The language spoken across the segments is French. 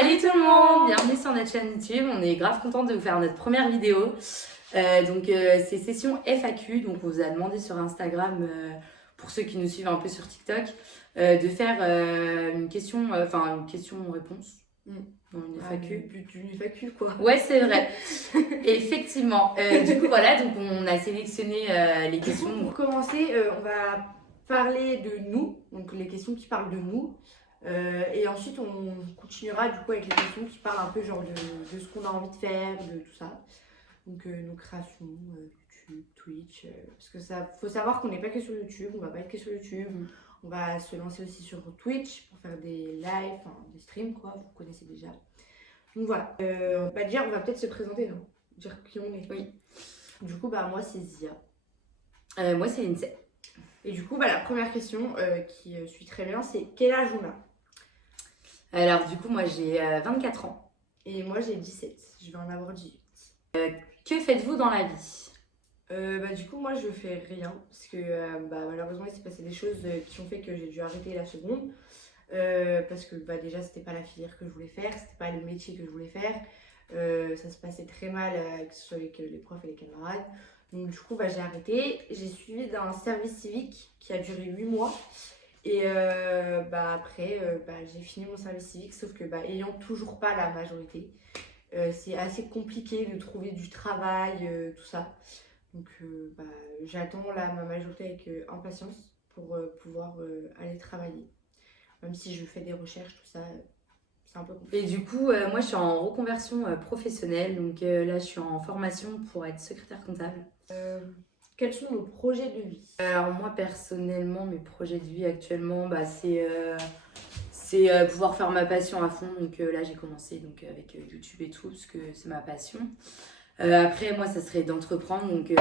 Salut tout le monde, bienvenue sur notre chaîne YouTube. On est grave content de vous faire notre première vidéo. C'est session FAQ, donc on vous a demandé sur Instagram, pour ceux qui nous suivent un peu sur TikTok, de faire une question-réponse. Non, une FAQ. Le but d'une FAQ quoi. Ouais, c'est vrai. Effectivement. Du coup, voilà, donc on a sélectionné les questions. Pour commencer, on va parler de nous, donc les questions qui parlent de nous. Et ensuite, on continuera du coup avec les questions qui parlent un peu genre de ce qu'on a envie de faire, de tout ça. Donc nos créations, YouTube, Twitch. Parce que ça, faut savoir qu'on n'est pas que sur YouTube, on va pas être que sur YouTube. On va se lancer aussi sur Twitch pour faire des lives, enfin des streams quoi, vous connaissez déjà. Donc voilà. Déjà, on va peut-être se présenter, non? Dire qui on est. Oui. Du coup, moi c'est Zia. Moi, c'est Lindsay. Et du coup, la première question qui suit très bien, c'est quel âge on a? Alors, du coup, moi, j'ai 24 ans. Et moi j'ai 17, je vais en avoir 18. Que faites-vous dans la vie? Du coup, moi je fais rien parce que malheureusement il s'est passé des choses qui ont fait que j'ai dû arrêter la seconde. Parce que déjà c'était pas la filière que je voulais faire, c'était pas le métier que je voulais faire. Ça se passait très mal, que ce soit avec les profs et les camarades. Donc du coup j'ai arrêté. J'ai suivi d'un service civique qui a duré 8 mois. Et après j'ai fini mon service civique, sauf que ayant toujours pas la majorité, c'est assez compliqué de trouver du travail, tout ça. Donc j'attends ma majorité avec impatience pour pouvoir aller travailler. Même si je fais des recherches, tout ça, c'est un peu compliqué. Et du coup, moi, je suis en reconversion professionnelle. Donc là, je suis en formation pour être secrétaire comptable. Quels sont nos projets de vie? Alors moi, personnellement, mes projets de vie actuellement, c'est pouvoir faire ma passion à fond. Donc là, j'ai commencé avec YouTube et tout, parce que c'est ma passion. Après, moi, ça serait d'entreprendre. Donc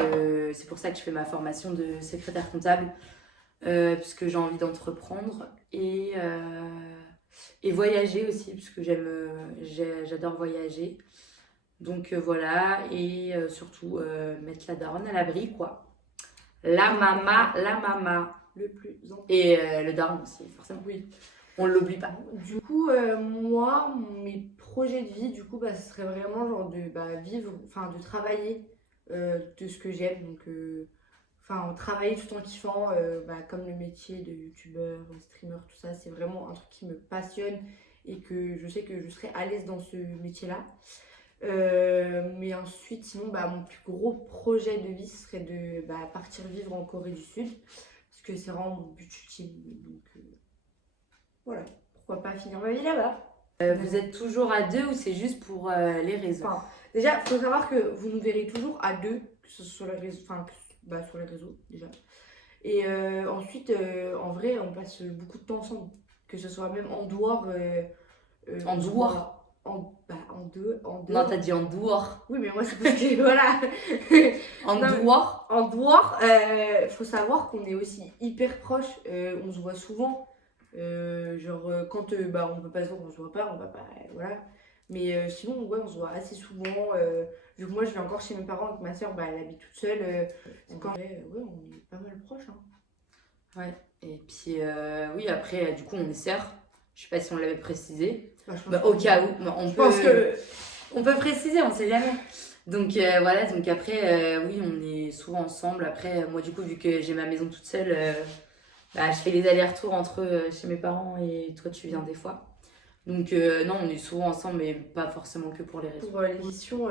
c'est pour ça que je fais ma formation de secrétaire comptable. Puisque j'ai envie d'entreprendre et voyager aussi, puisque j'adore voyager. Donc voilà, et surtout mettre la daronne à l'abri, quoi. La mama. Le plus important. Et le daron aussi, forcément. Oui. On l'oublie pas. Du coup, moi, mes projets de vie, du coup, ce serait vraiment genre de vivre, enfin de travailler de ce que j'aime. Donc, travailler tout en kiffant, comme le métier de youtubeur, streamer, tout ça, c'est vraiment un truc qui me passionne et que je sais que je serai à l'aise dans ce métier-là. Mais ensuite, sinon, mon plus gros projet de vie, ce serait de partir vivre en Corée du Sud, parce que c'est vraiment mon but ultime. Donc, voilà, pourquoi pas finir ma vie là-bas. Vous êtes toujours à deux ou c'est juste pour les réseaux? Déjà, il faut savoir que vous nous verrez toujours à deux, que ce soit sur les réseaux, sur les réseaux déjà. Et ensuite, en vrai, on passe beaucoup de temps ensemble, que ce soit même en dehors. En dehors? En deux. Non, t'as dit en dehors. Oui, mais moi, c'est parce que voilà. En dehors? En dehors, faut savoir qu'on est aussi hyper proches, on se voit souvent. Quand on peut pas se voir, on se voit pas, on va pas. Voilà. Mais sinon, ouais, on se voit assez souvent. Vu que moi, je vais encore chez mes parents et que ma soeur, elle habite toute seule. On est pas mal proches. Hein. Ouais. Et puis, oui, après, du coup, on est sœurs. Je sais pas si on l'avait précisé. Au cas où, on peut préciser, on sait jamais. Donc voilà, donc après, oui, on est souvent ensemble. Après, moi, du coup, vu que j'ai ma maison toute seule, je fais les allers-retours entre chez mes parents et toi, tu viens des fois. Donc non, on est souvent ensemble, mais pas forcément que pour les réseaux. Pour l'émission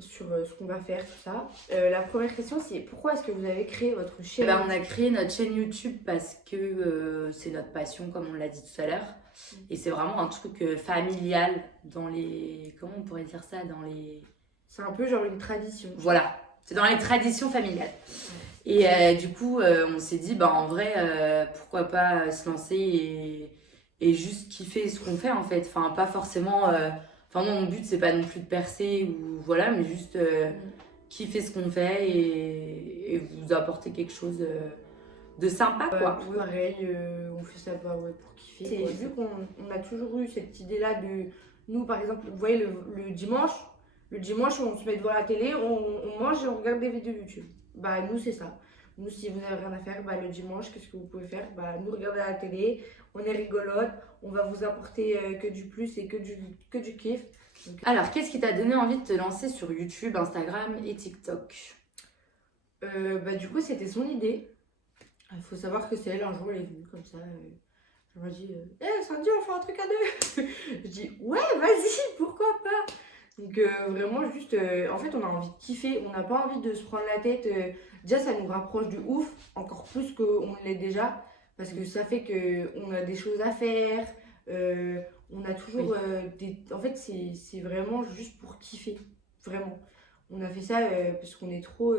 sur ce qu'on va faire, tout ça. La première question, c'est pourquoi est-ce que vous avez créé votre chaîne? On a créé notre chaîne YouTube parce que c'est notre passion, comme on l'a dit tout à l'heure. Et c'est vraiment un truc familial dans les... Comment on pourrait dire ça? C'est un peu genre une tradition. Voilà, c'est dans les traditions familiales. Et du coup, on s'est dit, en vrai, pourquoi pas se lancer et juste kiffer ce qu'on fait en fait. Enfin, pas forcément... moi, mon but, c'est pas non plus de percer ou voilà, mais juste kiffer ce qu'on fait et vous apporter quelque chose de sympa, quoi. Pareil, on fait ça pour kiffer. Vu qu'on a toujours eu cette idée-là de... Nous, par exemple, vous voyez, le dimanche, on se met devant la télé, on mange et on regarde des vidéos YouTube. Nous, c'est ça. Nous, si vous n'avez rien à faire, le dimanche, qu'est-ce que vous pouvez faire? Nous regarder à la télé, on est rigolote, on va vous apporter que du plus et que du kiff. Donc... Alors, qu'est-ce qui t'a donné envie de te lancer sur YouTube, Instagram et TikTok? Du coup, c'était son idée. Il faut savoir que c'est elle, un jour, elle est venue comme ça. Elle m'a dit Sandy, on fait un truc à deux. Je dis ouais, vas-y, pourquoi pas. Donc vraiment juste, en fait on a envie de kiffer, on n'a pas envie de se prendre la tête. Déjà ça nous rapproche du ouf, encore plus qu'on l'est déjà. Parce que ça fait qu'on a des choses à faire, on a toujours des... En fait c'est vraiment juste pour kiffer, vraiment. On a fait ça parce qu'on est trop...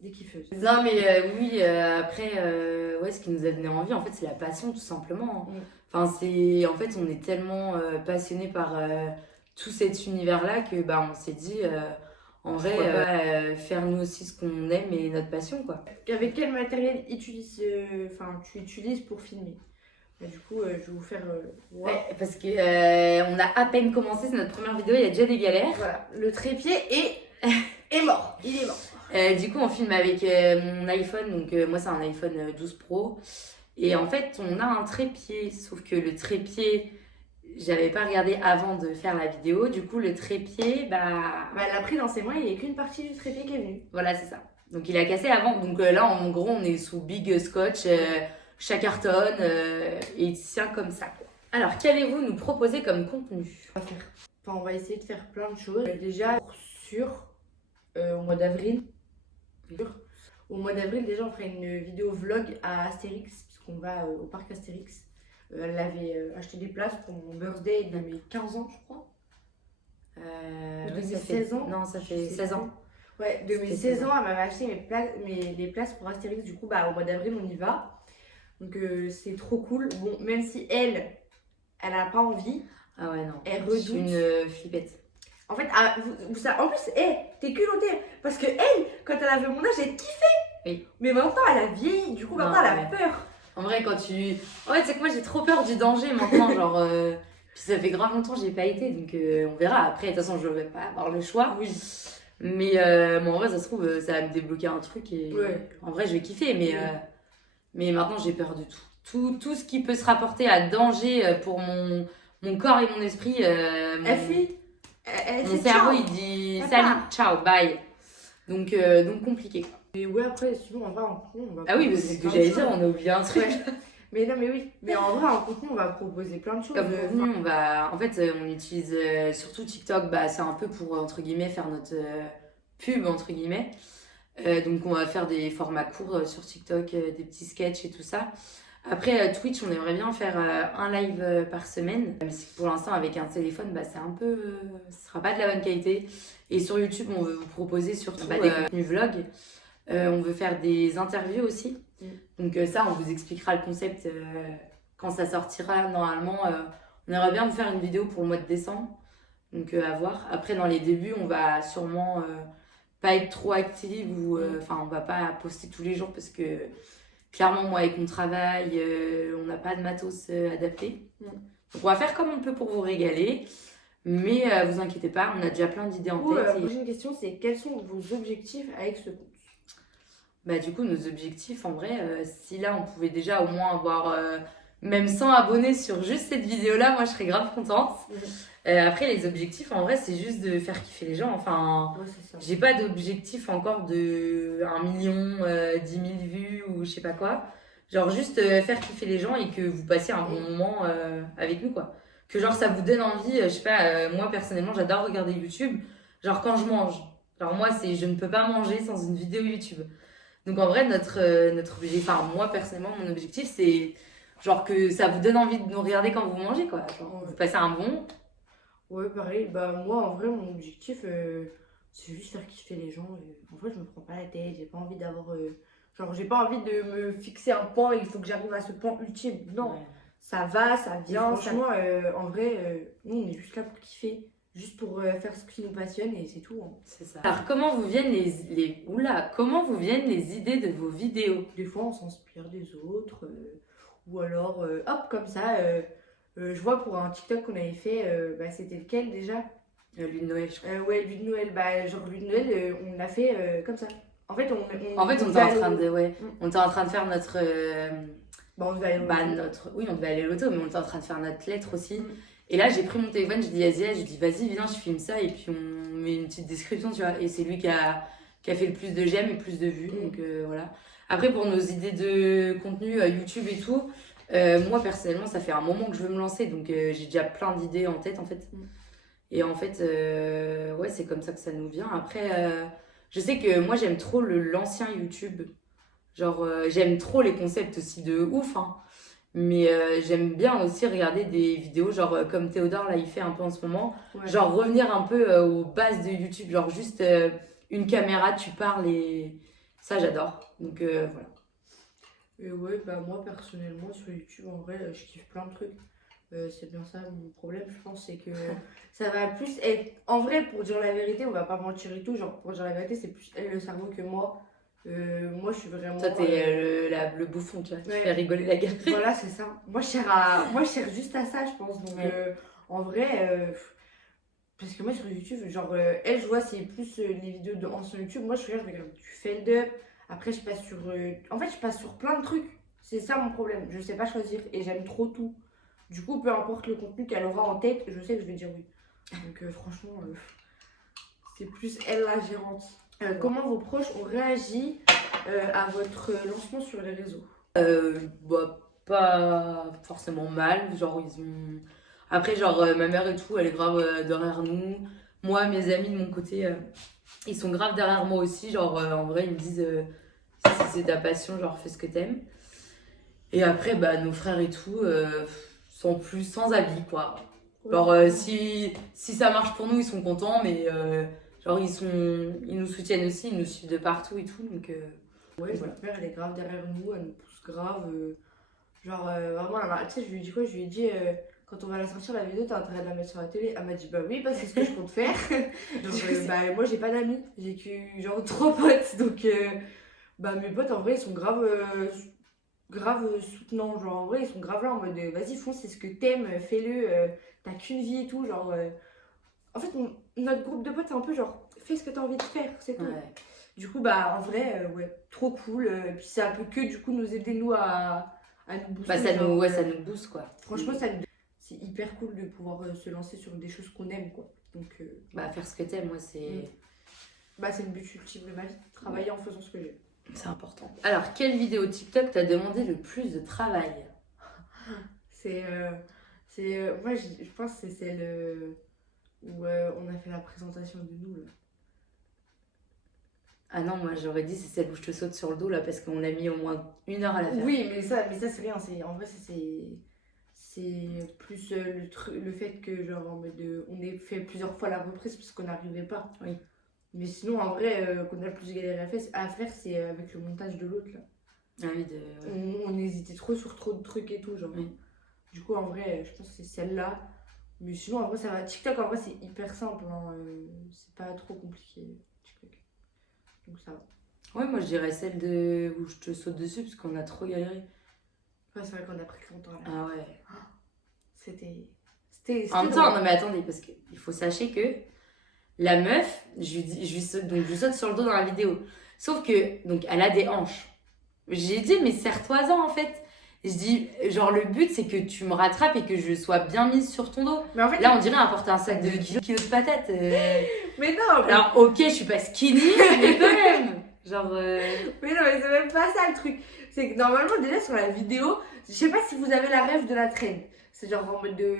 des kiffeuses. Non mais oui, après, ouais, ce qui nous a donné envie, en fait, c'est la passion tout simplement. Enfin, en fait, on est tellement passionnés par tout cet univers-là que on s'est dit, en vrai, faire nous aussi ce qu'on aime et notre passion, quoi. Avec quel matériel tu utilises pour filmer? Du coup, je vais vous faire voir. Ouais, parce que on a à peine commencé, c'est notre première vidéo, il y a déjà des galères. Voilà, le trépied est mort, il est mort. Du coup, on filme avec mon iPhone, donc moi c'est un iPhone 12 Pro. Et en fait, on a un trépied, sauf que le trépied, j'avais pas regardé avant de faire la vidéo. Du coup, le trépied, elle l'a pris dans ses mains, il n'y a qu'une partie du trépied qui est venue. Voilà, c'est ça. Donc il a cassé avant. Donc là, en gros, on est sous Big Scotch, chaque carton, et il tient comme ça. Alors, qu'allez-vous nous proposer comme contenu? On va essayer de faire plein de choses. Déjà, au mois d'avril. Au mois d'avril, déjà, on ferait une vidéo vlog à Astérix, puisqu'on va au parc Astérix. Elle avait acheté des places pour mon birthday de mes 15 ans, je crois. De mes 16 ans. Non, ça fait 16 ans. Ouais, de mes 16 ans, elle m'avait acheté les places pour Astérix. Du coup, au mois d'avril, on y va. Donc, c'est trop cool. Bon, même si elle n'a pas envie. Ah ouais, non. Elle redoute. Je suis une flippette. En fait, en plus, t'es culottée. Parce que elle, quand elle avait mon âge, elle kiffait. Oui. Mais maintenant, elle a vieilli. Du coup, maintenant, elle a peur. En vrai, quand tu... Ouais, c'est que moi, j'ai trop peur du danger maintenant. Genre, puis ça fait grave longtemps que j'y ai pas été. Donc, on verra. Après, de toute façon, je vais pas avoir le choix. Oui. Mais en vrai, ça se trouve, ça va me débloquer un truc. Et en vrai, je vais kiffer. Mais maintenant, j'ai peur de tout. Tout ce qui peut se rapporter à danger pour mon corps et mon esprit. Mon cerveau, il dit salut, ciao, bye. Donc compliqué. Et ouais, après, sinon, en vrai, en contenu, on va. Ah oui, c'est ce que j'allais dire, on a oublié un truc. Mais non, mais oui. Mais en vrai, en contenu, on va proposer plein de choses. Comme contenu, en fait, on utilise surtout TikTok, c'est un peu pour, entre guillemets, faire notre pub, entre guillemets. Donc, on va faire des formats courts sur TikTok, des petits sketchs et tout ça. Après, Twitch, on aimerait bien faire un live par semaine. Mais pour l'instant, avec un téléphone, c'est un peu... ce sera pas de la bonne qualité. Et sur YouTube, on veut vous proposer surtout des contenus vlogs. On veut faire des interviews aussi. Donc ça, on vous expliquera le concept quand ça sortira. Normalement, on aimerait bien vous faire une vidéo pour le mois de décembre. Donc à voir. Après, dans les débuts, on va sûrement pas être trop active. On va pas poster tous les jours parce que... Clairement, moi, avec mon travail, on n'a pas de matos adapté. Donc, on va faire comme on peut pour vous régaler. Mais vous inquiétez pas, on a déjà plein d'idées en tête. La prochaine question, c'est quels sont vos objectifs avec ce compte? Du coup, nos objectifs, en vrai, si là, on pouvait déjà au moins avoir même 100 abonnés sur juste cette vidéo-là, moi, je serais grave contente. Après, les objectifs, en vrai, c'est juste de faire kiffer les gens. Enfin, j'ai pas d'objectif encore de 1 million, 10 000 vues ou je sais pas quoi. Genre, juste faire kiffer les gens et que vous passiez un bon moment avec nous, quoi. Que genre, ça vous donne envie, je sais pas, moi, personnellement, j'adore regarder YouTube. Genre, quand je mange. Genre, moi, je ne peux pas manger sans une vidéo YouTube. Donc, en vrai, notre objectif, enfin, moi, personnellement, mon objectif, c'est genre que ça vous donne envie de nous regarder quand vous mangez, quoi. Genre, vous passez un bon... Ouais, pareil. Moi, en vrai, mon objectif, c'est juste faire kiffer les gens. En vrai, je me prends pas la tête. J'ai pas envie d'avoir... j'ai pas envie de me fixer un point. Il faut que j'arrive à ce point ultime. Non, ça va, ça vient. Franchement, en vrai, nous, on est juste là pour kiffer. Juste pour faire ce qui nous passionne et c'est tout. Hein. C'est ça. Alors, comment vous viennent comment vous viennent les idées de vos vidéos? Des fois, on s'inspire des autres. Ou alors, hop, comme ça... je vois pour un TikTok qu'on avait fait, c'était lequel déjà? Lui de Noël, je crois. Ouais, lui de Noël. Genre lui de Noël, on l'a fait comme ça. En fait, on était en train de, on était en train de faire notre... on devait aller oui, on devait aller à l'auto, mais on était en train de faire notre lettre aussi. Et là, j'ai pris mon téléphone, je dis à Zia, je dis vas-y, viens, je filme ça, et puis on met une petite description, tu vois. Et c'est lui qui a fait le plus de j'aime et plus de vues, donc voilà. Après, pour nos idées de contenu YouTube et tout, moi, personnellement, ça fait un moment que je veux me lancer, donc j'ai déjà plein d'idées en tête, en fait. Et en fait, ouais, c'est comme ça que ça nous vient. Après, je sais que moi, j'aime trop l'ancien YouTube. Genre, j'aime trop les concepts aussi de ouf, hein. Mais j'aime bien aussi regarder des vidéos, genre comme Théodore, là, il fait un peu en ce moment. Ouais. Genre, revenir un peu aux bases de YouTube. Genre, juste une caméra, tu parles et ça, j'adore. Donc, voilà. Et ouais, bah moi, personnellement, sur YouTube, en vrai, je kiffe plein de trucs. C'est bien ça, mon problème, je pense, c'est que ça va plus être... En vrai, pour dire la vérité, on va pas mentir et tout. Genre, pour dire la vérité, c'est plus elle le cerveau que moi. Moi, je suis vraiment... Toi, t'es le bouffon, tu vois. Tu fais rigoler la gueule. Voilà, c'est ça. Moi, je cherche juste à ça, je pense. Donc, en vrai... Parce que moi, sur YouTube, genre... elle, je vois, c'est plus les vidéos de ancien YouTube. Moi, je regarde du feld-up. Après, je passe sur... En fait, je passe sur plein de trucs. C'est ça, mon problème. Je sais pas choisir. Et j'aime trop tout. Du coup, peu importe le contenu qu'elle aura en tête, je sais que je vais dire oui. Donc franchement, c'est plus elle la gérante. Comment vos proches ont réagi à votre lancement sur les réseaux? Bah, pas forcément mal. Genre, ils ont... Après, genre, ma mère et tout, elle est grave derrière nous. Moi, mes amis de mon côté, ils sont grave derrière moi aussi. Genre, en vrai, ils me disent si c'est ta passion, genre, fais ce que t'aimes. Et après, bah, nos frères et tout... sont plus sans avis, quoi. Genre, si ça marche pour nous, ils sont contents, mais genre, ils nous soutiennent aussi, ils nous suivent de partout et tout, donc... Ouais, voilà. Ma mère, elle est grave derrière nous, elle nous pousse grave. Genre, vraiment, tu sais, je lui ai dit quoi? Je lui ai dit, quand on va la sortir, la vidéo, t'as intérêt de la mettre sur la télé? Elle m'a dit, bah oui, c'est ce que je compte faire. Donc, bah, moi, j'ai pas d'amis, j'ai que, genre, 3 potes, donc... bah, mes potes, en vrai, ils sont grave soutenants, genre en vrai ils sont grave là en mode vas-y fonce, c'est ce que t'aimes, fais-le, t'as qu'une vie et tout, genre en fait notre groupe de potes c'est un peu genre fais ce que t'as envie de faire, c'est tout. Ouais. Du coup bah en vrai ouais, trop cool, puis ça peut que du coup nous aider nous à nous booster. Bah ça nous booste quoi. Franchement c'est hyper cool de pouvoir se lancer sur des choses qu'on aime quoi. Donc bah faire ce que t'aimes, moi c'est... Bah c'est le but ultime de ma vie, travailler en faisant ce que j'aime. C'est important. Alors, quelle vidéo TikTok t'a demandé le plus de travail? Moi, je pense que c'est celle où on a fait la présentation de nous. Là. Ah non, moi j'aurais dit c'est celle où je te saute sur le dos là parce qu'on a mis au moins 1 heure à la faire. Oui, mais ça c'est rien. En vrai, c'est plus le fait que genre en mode on ait fait plusieurs fois la reprise parce qu'on n'arrivait pas. Oui. Mais sinon, en vrai, qu'on a le plus galéré à faire, c'est avec le montage de l'autre, là. Ah oui, on hésitait trop sur trop de trucs et tout, genre. Oui. Du coup, en vrai, je pense que c'est celle-là. Mais sinon, en vrai, ça va. TikTok, en vrai, c'est hyper simple, hein. C'est pas trop compliqué, TikTok. Donc ça va. Ouais, moi, je dirais celle où je te saute dessus, parce qu'on a trop galéré. Ouais, c'est vrai qu'on a pris longtemps, là. Ah ouais. C'était en même temps, non mais attendez, parce qu'il faut sachez que... La meuf, je lui saute sur le dos dans la vidéo. Sauf que, donc, elle a des hanches. J'ai dit, mais serre-toi-en, en fait. Je dis, genre, le but, c'est que tu me rattrapes et que je sois bien mise sur ton dos. Mais en fait, là, on dirait apporter un sac de kilos de patates. Mais non mais... Alors, ok, je suis pas skinny, mais quand même. Genre... Mais non, mais c'est même pas ça, le truc. C'est que, normalement, déjà, sur la vidéo, je sais pas si vous avez la rêve de la traîne. C'est genre en mode de...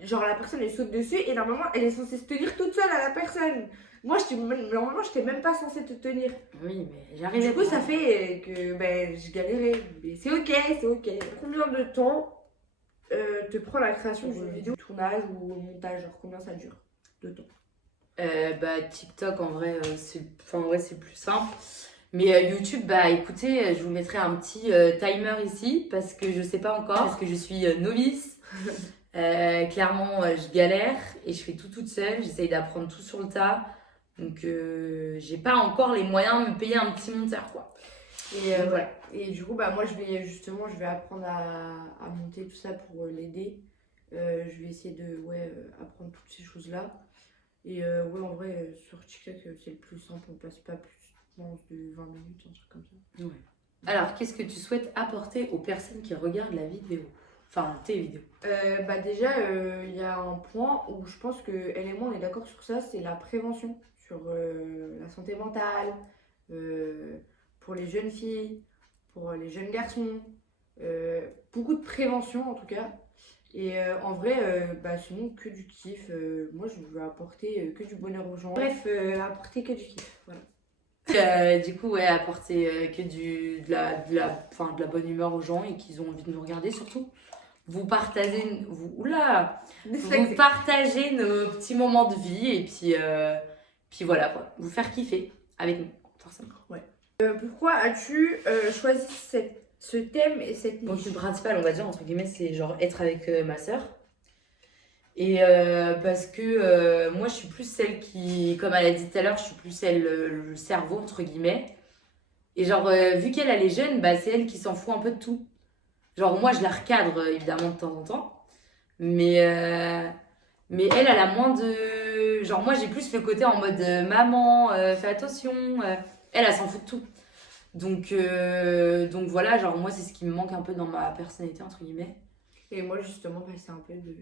Genre la personne elle saute dessus et normalement elle est censée se tenir toute seule à la personne. Moi normalement j'étais même pas censée te tenir. Oui mais j'arrivais. Du coup ça fait que je galérais. Mais c'est ok. Combien de temps te prend la création d'une vidéo, tournage ou montage? Genre combien ça dure de temps? TikTok en vrai c'est plus simple. Mais YouTube, écoutez, je vous mettrai un petit timer ici parce que je sais pas encore, parce que je suis novice. Clairement, je galère et je fais tout toute seule. J'essaye d'apprendre tout sur le tas. Donc, j'ai pas encore les moyens de me payer un petit monteur, quoi. Et voilà. Et du coup, moi, je vais apprendre à monter tout ça pour l'aider. Je vais essayer de apprendre toutes ces choses-là. Et en vrai, sur TikTok, c'est le plus simple. On passe pas pense, de 20 minutes, un truc comme ça. Ouais. Alors, qu'est-ce que tu souhaites apporter aux personnes qui regardent la vidéo? Enfin, tes vidéos. Déjà, il y a un point où je pense que elle et moi, on est d'accord sur ça, c'est la prévention sur la santé mentale, pour les jeunes filles, pour les jeunes garçons. Beaucoup de prévention en tout cas. Et en vrai, sinon que du kiff. Moi, je veux apporter que du bonheur aux gens. Bref, apporter que du kiff. Voilà. Du coup, ouais, apporter que de la bonne humeur aux gens et qu'ils ont envie de nous regarder surtout. Vous partagez nos petits moments de vie et puis voilà quoi, vous faire kiffer avec nous, forcément. Ouais. Pourquoi as-tu choisi ce thème et cette niche? Donc le principal, on va dire entre guillemets, c'est genre être avec ma sœur. Et parce que moi je suis plus celle qui, comme elle a dit tout à l'heure, je suis plus celle, le cerveau entre guillemets. Et genre vu qu'elle est jeune, bah c'est elle qui s'en fout un peu de tout. Genre moi je la recadre évidemment de temps en temps. Mais elle a moins de... Genre moi j'ai plus le côté en mode maman, fais attention. Elle s'en fout de tout. Donc voilà, genre moi c'est ce qui me manque un peu dans ma personnalité entre guillemets. Et moi justement c'est un peu de...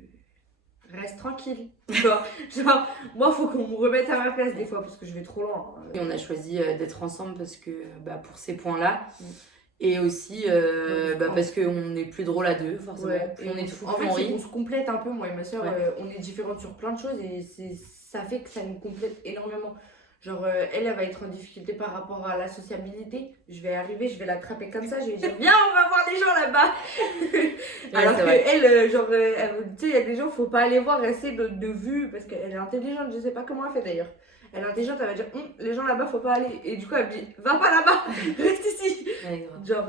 Reste tranquille. genre moi faut qu'on me remette à ma place des fois parce que je vais trop loin. Et on a choisi d'être ensemble parce que pour ces points-là. Et aussi parce qu'on est plus drôle à deux, forcément. Ouais, on est fou. En fait, on se complète un peu, moi et ma soeur. Ouais. On est différentes sur plein de choses et ça fait que ça nous complète énormément. Genre, elle va être en difficulté par rapport à la sociabilité. Je vais arriver, je vais l'attraper comme ça, je vais lui dire viens, on va voir des gens là-bas. Alors que elle, tu sais, il y a des gens, faut pas aller voir, rester de vue parce qu'elle est intelligente, je sais pas comment elle fait d'ailleurs. Elle est intelligente, elle va dire les gens là-bas, faut pas aller. Et du coup, elle me dit va pas là-bas, reste ici. Ouais, genre,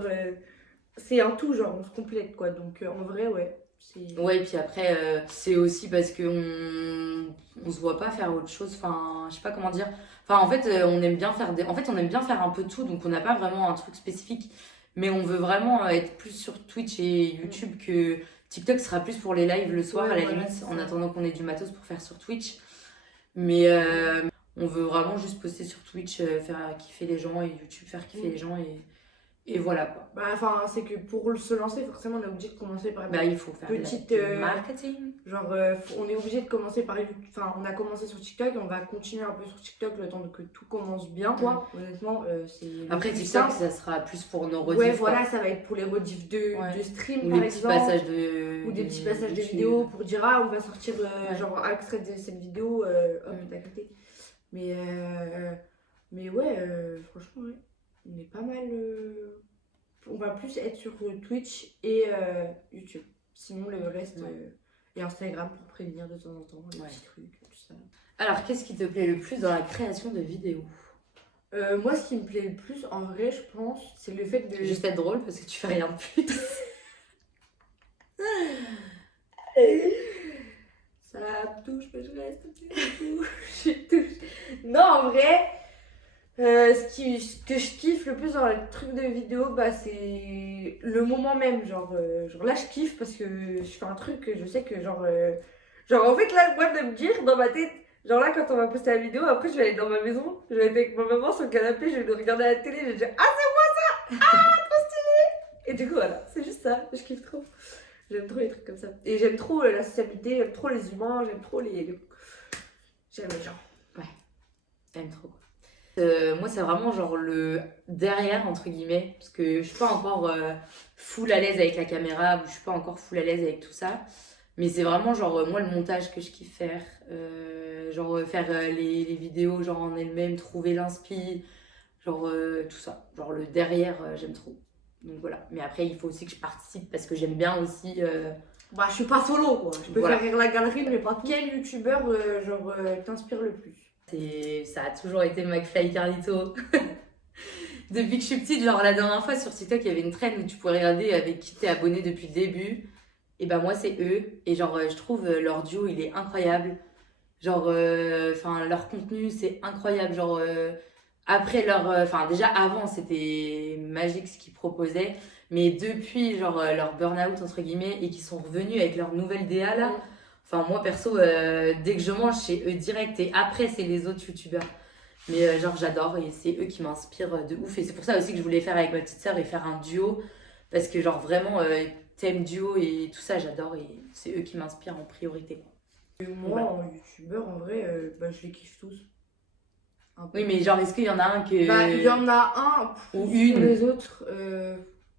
c'est un tout, genre, on se complète quoi. Donc, en vrai, ouais. Ouais, et puis après, c'est aussi parce qu'on se voit pas faire autre chose. Enfin, je sais pas comment dire. Enfin, en fait, on aime bien faire on aime bien faire un peu tout, donc on n'a pas vraiment un truc spécifique. Mais on veut vraiment être plus sur Twitch et YouTube que TikTok sera plus pour les lives le soir, à la limite, en attendant qu'on ait du matos pour faire sur Twitch. Mais on veut vraiment juste poster sur Twitch, faire kiffer les gens, et YouTube faire kiffer les gens, et voilà quoi. Enfin, c'est que pour se lancer, forcément, on est obligé de commencer par il faut faire petite marketing. Genre, on est obligé de commencer par YouTube. Enfin, on a commencé sur TikTok et on va continuer un peu sur TikTok le temps que tout commence bien. Quoi. Honnêtement, c'est. Après, TikTok, ça sera plus pour nos rediffs. Ouais, voilà, ça va être pour les rediffs de stream, par exemple. Ou des petits passages de vidéos pour dire on va sortir genre un extrait de cette vidéo, hop, t'as capté. Mais ouais, franchement, ouais. On est pas mal. On va plus être sur Twitch et YouTube. Sinon, le reste. Et Instagram pour prévenir de temps en temps les petits trucs, tout ça. Alors, qu'est-ce qui te plaît le plus dans la création de vidéos? Moi, ce qui me plaît le plus, en vrai, je pense, c'est le fait de. Juste être drôle parce que tu fais rien de plus. Ça touche, mais je reste. Je touche. Non, en vrai. Ce que je kiffe le plus dans les trucs de vidéo, c'est le moment même. Genre là, je kiffe parce que je fais un truc que je sais que genre en fait, là, moi, de me dire dans ma tête, genre là, quand on va poster la vidéo, après, je vais aller dans ma maison, je vais être avec ma maman sur le canapé, je vais regarder la télé, je vais dire ah, c'est moi ça! Ah, trop stylé! Et du coup, voilà, c'est juste ça, je kiffe trop. J'aime trop les trucs comme ça. Et j'aime trop la sociabilité, j'aime trop les humains, j'aime trop j'aime les gens. Ouais, j'aime trop. Moi, c'est vraiment genre le derrière, entre guillemets, parce que je suis pas encore full à l'aise avec la caméra, ou je suis pas encore full à l'aise avec tout ça. Mais c'est vraiment genre moi le montage que je kiffe faire, genre faire les vidéos genre en elles-mêmes, trouver l'inspi, genre tout ça. Genre le derrière, j'aime trop. Donc voilà. Mais après, il faut aussi que je participe parce que j'aime bien aussi. Je suis pas solo quoi. Je peux faire rire la galerie, mais pas quel youtubeur t'inspire le plus? Ça a toujours été McFly Carlito. Depuis que je suis petite, genre la dernière fois sur TikTok, il y avait une traîne où tu pouvais regarder avec qui t'es abonné depuis le début. Et moi, c'est eux. Et genre, je trouve leur duo, il est incroyable. Genre, leur contenu, c'est incroyable. Genre, après déjà avant, c'était magique ce qu'ils proposaient. Mais depuis, genre, leur burn-out, entre guillemets, et qu'ils sont revenus avec leur nouvelle DA là. Enfin, moi, perso, dès que je mange, c'est eux direct. Et après, c'est les autres youtubeurs. Mais genre, j'adore et c'est eux qui m'inspirent de ouf. Et c'est pour ça aussi que je voulais faire avec ma petite sœur et faire un duo. Parce que, genre, vraiment, thème duo et tout ça, j'adore. Et c'est eux qui m'inspirent en priorité, quoi. Moi, en youtubeur, en vrai, je les kiffe tous. Oui, mais genre, est-ce qu'il y en a un que. Il y en a un ou plus une. que les autres.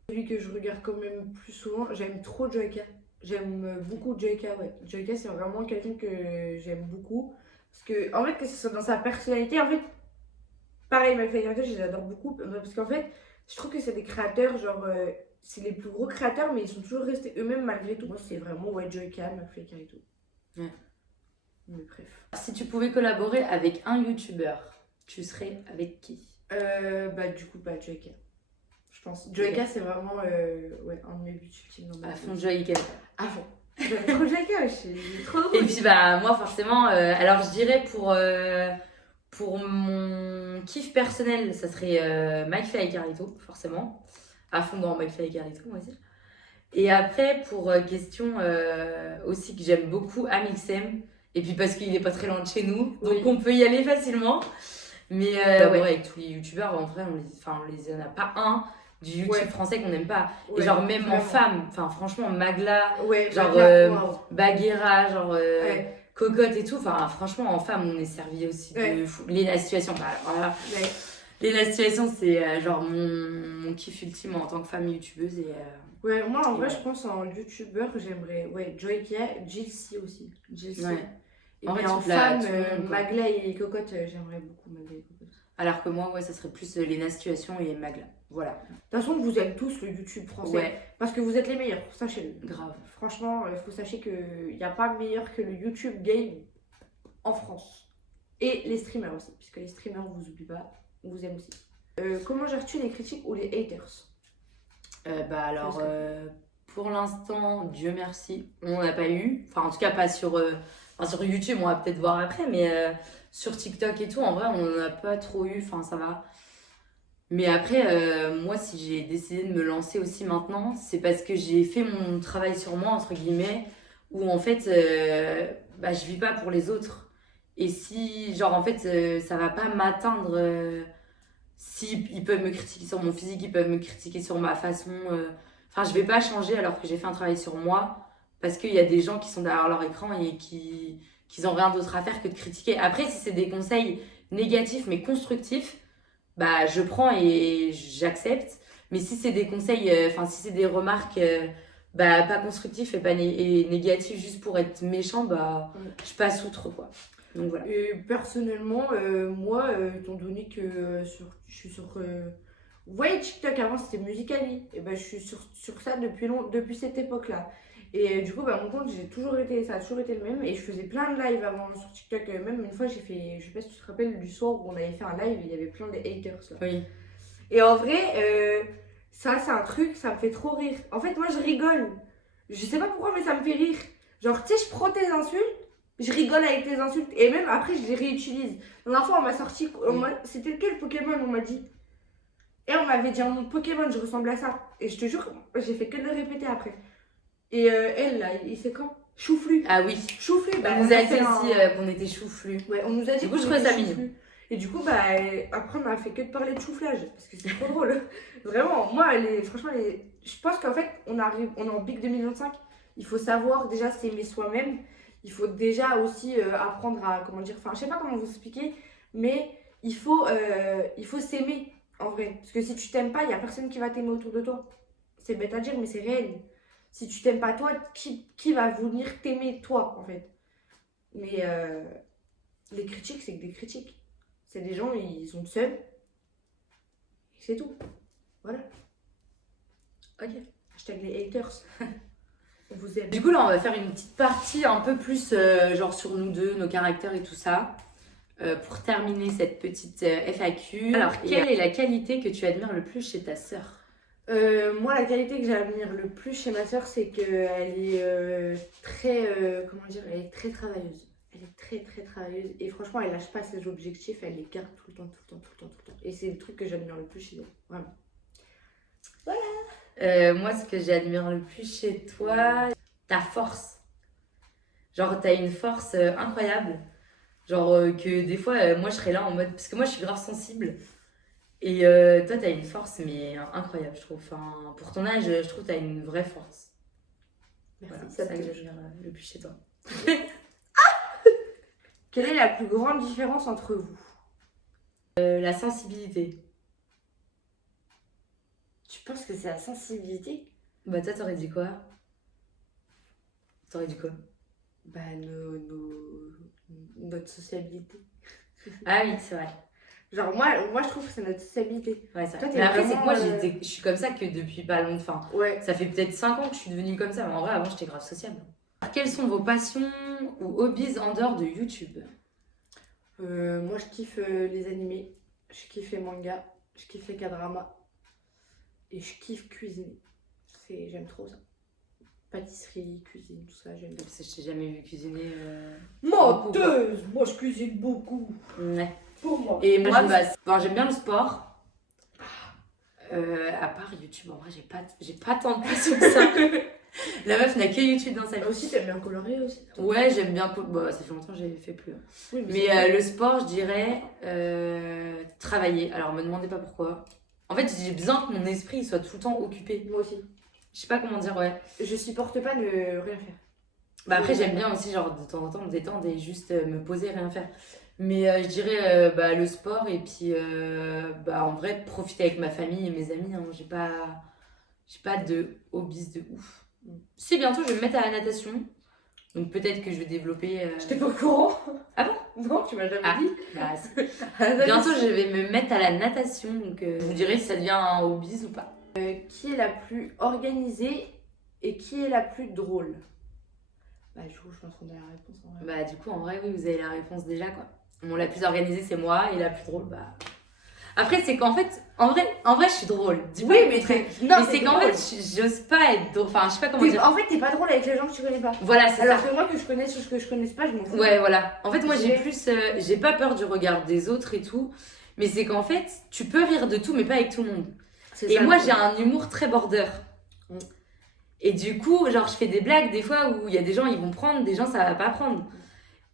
Celui que je regarde quand même plus souvent, j'aime trop Joyka. J'aime beaucoup Joyka, ouais. Joyka, c'est vraiment quelqu'un que j'aime beaucoup. Parce que, en fait, que ce soit dans sa personnalité, en fait, pareil, ma créateur, je les adore beaucoup. Parce qu'en fait, je trouve que c'est des créateurs, genre, c'est les plus gros créateurs, mais ils sont toujours restés eux-mêmes malgré tout. Moi, c'est vraiment, ouais, Joyka, Maflaker et tout. Ouais. Mais bref. Si tu pouvais collaborer avec un youtubeur, tu serais avec qui? Du coup, Joyka. Je pense. Joyka, c'est vraiment un de mes buts ultimes dans ma vie. À fond, Joyka. À fond. J'aime trop Joyka, c'est trop drôle. Et puis, moi, forcément, alors je dirais pour mon kiff personnel, ça serait McFly et Carlito, forcément. À fond dans McFly et Carlito, on va dire. Et après, pour question aussi que j'aime beaucoup, Amixem. Et puis parce qu'il est pas très loin de chez nous, donc on peut y aller facilement. Mais avec tous les youtubeurs, en vrai, on les en a pas un du YouTube français qu'on n'aime pas. Et genre, même vraiment. En femme, franchement, Magla, genre Bagheera, genre Cocotte et tout. Franchement, en femme, on est servi aussi de fou. Léna Situation, Léna Situation, c'est genre mon kiff ultime en tant que femme youtubeuse. Et, moi en vrai, je pense en youtubeur, j'aimerais Joyka, Jilcy aussi. Jilcy. Et en femme, Magla et Cocotte, j'aimerais beaucoup Magla et Cocotte. Alors que moi, ça serait plus Léna Situation et Magla. Voilà. De toute façon, vous aimez tous le YouTube français. Ouais. Parce que vous êtes les meilleurs, sachez-le. Grave. Franchement, il faut sachez qu'il n'y a pas meilleur que le YouTube game en France. Et les streamers aussi. Puisque les streamers, on vous oublie pas, on vous aime aussi. Comment gères-tu les critiques ou les haters? Pour l'instant, Dieu merci, on n'en a pas eu. Enfin, en tout cas, pas sur YouTube, on va peut-être voir après, mais sur TikTok et tout, en vrai, on n'en a pas trop eu. Enfin, ça va. Mais après, moi, si j'ai décidé de me lancer aussi maintenant, c'est parce que j'ai fait mon travail sur moi, entre guillemets, où en fait, je vis pas pour les autres. Et si, genre, en fait, ça va pas m'atteindre. Si ils peuvent me critiquer sur mon physique, ils peuvent me critiquer sur ma façon. Je vais pas changer alors que j'ai fait un travail sur moi, parce qu'il y a des gens qui sont derrière leur écran et qui ont rien d'autre à faire que de critiquer. Après, si c'est des conseils négatifs mais constructifs, je prends et j'accepte. Mais si c'est des conseils, si c'est des remarques pas constructifs et négatifs juste pour être méchant, je passe outre, quoi. Donc voilà. Et personnellement, moi, étant donné que je suis sur... Vous voyez TikTok, avant c'était Musical.ly, et je suis sur ça depuis cette époque-là. Et du coup, mon compte, ça a toujours été le même. Et je faisais plein de lives avant sur TikTok. Même une fois, j'ai fait, je sais pas si tu te rappelles, du soir où on avait fait un live et il y avait plein de haters là. Oui. Et en vrai, ça, c'est un truc, ça me fait trop rire. En fait, moi, je rigole. Je sais pas pourquoi, mais ça me fait rire. Genre, tu sais, je prends tes insultes, je rigole avec tes insultes et même après, je les réutilise. La dernière fois, on m'a sorti, c'était quel Pokémon on m'a dit? Et on m'avait dit, mon Pokémon, je ressemble à ça. Et je te jure, j'ai fait que de le répéter après. Et elle, là, il sait quand? Chouflu. Ah oui. Chouflu. On nous a dit aussi qu'on était chouflu. Ouais, on nous a dit qu'on était chouflu. Et du coup, après, on a fait que de parler de chouflage. Parce que c'est trop drôle. Vraiment, moi, franchement, je pense qu'en fait, on est en Big 2025. Il faut savoir déjà s'aimer soi-même. Il faut déjà aussi apprendre à, je sais pas comment vous expliquer, mais il faut s'aimer en vrai. Parce que si tu t'aimes pas, il y a personne qui va t'aimer autour de toi. C'est bête à dire, mais c'est réel. Si tu t'aimes pas toi, qui va venir t'aimer toi, en fait? Mais les critiques, c'est que des critiques. C'est des gens, ils sont seuls. C'est tout. Voilà. Ok. Hashtag les haters. On vous aime. Du coup, là, on va faire une petite partie un peu plus genre sur nous deux, nos caractères et tout ça. Pour terminer cette petite FAQ. Alors, quelle est la qualité que tu admires le plus chez ta sœur? Moi, la qualité que j'admire le plus chez ma sœur, c'est qu'elle est très, elle est très travailleuse. Elle est très, très travailleuse. Et franchement, elle lâche pas ses objectifs, elle les garde tout le temps. Et c'est le truc que j'admire le plus chez elle, vraiment. Voilà. Moi, ce que j'admire le plus chez toi, ta force. Genre, t'as une force incroyable. Genre que des fois, moi je serais là en mode. Parce que moi je suis grave sensible. Et toi t'as une force, mais incroyable, je trouve. Enfin, pour ton âge, je trouve que t'as une vraie force. Merci, Voilà, ça c'est ça te que touche. j'admire le plus chez toi. Quelle est la plus grande différence entre vous? La sensibilité. Tu penses que c'est la sensibilité? Bah toi t'aurais dit quoi? T'aurais dit quoi? Bah, notre sociabilité. Ah oui, c'est vrai. Genre, moi, je trouve que c'est notre sociabilité. Ouais, c'est Toi, vrai. t'es Mais après, c'est que vraiment, moi, je suis comme ça que depuis pas longtemps. Enfin, Ouais. ça fait peut-être 5 ans que je suis devenue comme ça, mais en vrai, avant, j'étais grave sociable. Quelles sont vos passions ou hobbies en dehors de YouTube? Moi, je kiffe les animés, je kiffe les mangas, je kiffe les K-dramas et je kiffe cuisiner. J'aime trop ça. Pâtisserie, cuisine, tout ça, j'aime bien. Parce que je t'ai jamais vu cuisiner. Menteuse! Moi, je cuisine beaucoup. Ouais. Pour moi. Et moi, j'aime bien le sport. À part YouTube, en vrai, j'ai pas tant de passion que ça. La meuf n'a que YouTube dans sa vie. Aussi, t'aimes bien colorier aussi? Ouais, j'aime bien. Bah, ça fait longtemps que j'ai fait plus. Oui, Mais le sport, je dirais travailler. Alors, me demandez pas pourquoi. En fait, j'ai besoin que mon esprit soit tout le temps occupé. moi aussi. Je sais pas comment dire, ouais. Je supporte pas de rien faire. Bah après, j'aime bien aussi, genre, de temps en temps, me détendre et juste me poser et rien faire. Mais je dirais le sport et puis, en vrai, profiter avec ma famille et mes amis. Hein. J'ai pas de hobbies de ouf. Si, bientôt, je vais me mettre à la natation. Donc peut-être que je vais développer... J'étais pas au courant. Ah bon? Non, tu m'as jamais Ah. dit. Bah, bientôt, je vais me mettre à la natation. Donc je vous dirai si ça devient un hobby ou pas. Qui est la plus organisée et qui est la plus drôle? Bah, du coup, je pense qu'on a la réponse en vrai. Bah, du coup, en vrai, oui, vous avez la réponse déjà, quoi. Bon, la plus organisée, c'est moi, et la plus drôle, bah... Après, c'est qu'en fait, en vrai, je suis drôle. Dis pas le contraire. Mais c'est qu'en fait, j'ose pas être drôle. Enfin, je sais pas comment dire. En fait, t'es pas drôle avec les gens que tu connais pas. Voilà, c'est Alors ça. que moi, que je connais sur ce que je connais pas, je m'en fous. Ouais, voilà. En fait, moi, J'ai- j'ai pas peur du regard des autres et tout. Mais c'est qu'en fait, tu peux rire de tout, mais pas avec tout le monde. C'est Et ça, moi, le j'ai problème. un humour très border. Mm. Et du coup, genre, je fais des blagues des fois où il y a des gens, ils vont prendre, des gens, ça va pas prendre.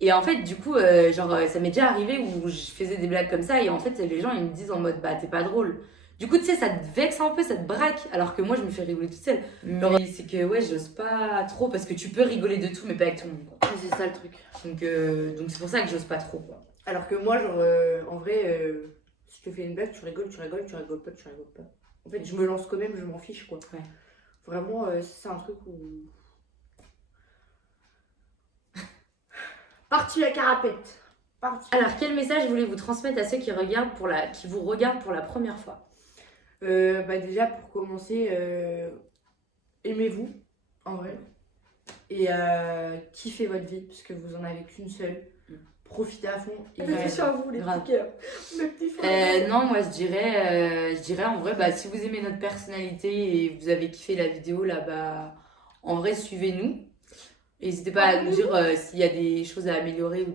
Et en fait, du coup, ça m'est déjà arrivé où je faisais des blagues comme ça et en fait, les gens, ils me disent en mode, bah, t'es pas drôle. Du coup, tu sais, ça te vexe un peu, ça te braque, alors que moi, je me fais rigoler toute seule. Mais c'est que, ouais, j'ose pas trop parce que tu peux rigoler de tout, mais pas avec tout le monde, quoi. Ouais, c'est ça le truc. Donc c'est pour ça que j'ose pas trop, quoi. Alors que moi, genre, en vrai, si je te fais une blague, tu rigoles pas, tu rigoles pas. En fait, je me lance quand même, je m'en fiche, quoi. Ouais. Vraiment, c'est un truc où. Parti la carapette. Parti. Alors, quel message voulez-vous transmettre à ceux qui vous regardent pour la première fois? Déjà, pour commencer, aimez-vous, en vrai. Et kiffez votre vie, parce que vous en avez qu'une seule. Profitez à fond. Et Ouais, à vous, les grave. petits cœurs. Mes petits frères. Non, moi je dirais en vrai, si vous aimez notre personnalité et vous avez kiffé la vidéo, là, en vrai, suivez-nous. N'hésitez pas à nous dire s'il y a des choses à améliorer ou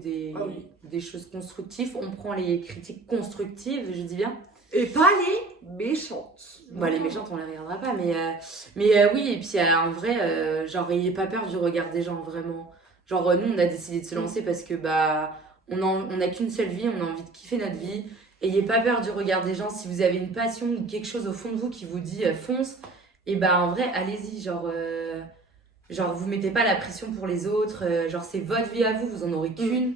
des choses constructives. On prend les critiques constructives, je dis bien. Et pas les méchantes. Bon, les méchantes, on les regardera pas, mais oui, et puis en vrai, genre, ayez pas peur du regard des gens, vraiment. Genre, nous, on a décidé de se lancer parce que, on a qu'une seule vie, on a envie de kiffer notre vie. Ayez pas peur du regard des gens. Si vous avez une passion ou quelque chose au fond de vous qui vous dit fonce, et en vrai, allez-y. Genre, vous mettez pas la pression pour les autres. Genre, c'est votre vie à vous, vous en aurez qu'une.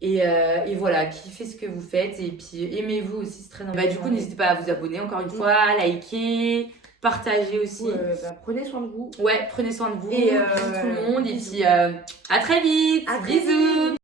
Et voilà, kiffez ce que vous faites. Et puis, aimez-vous aussi, c'est très important. Du coup, n'hésitez pas à vous abonner encore une fois, liker, partager aussi. Prenez soin de vous. Ouais, prenez soin de vous, Et bisous tout le monde. Et puis, à très vite. À très Bisous. vite.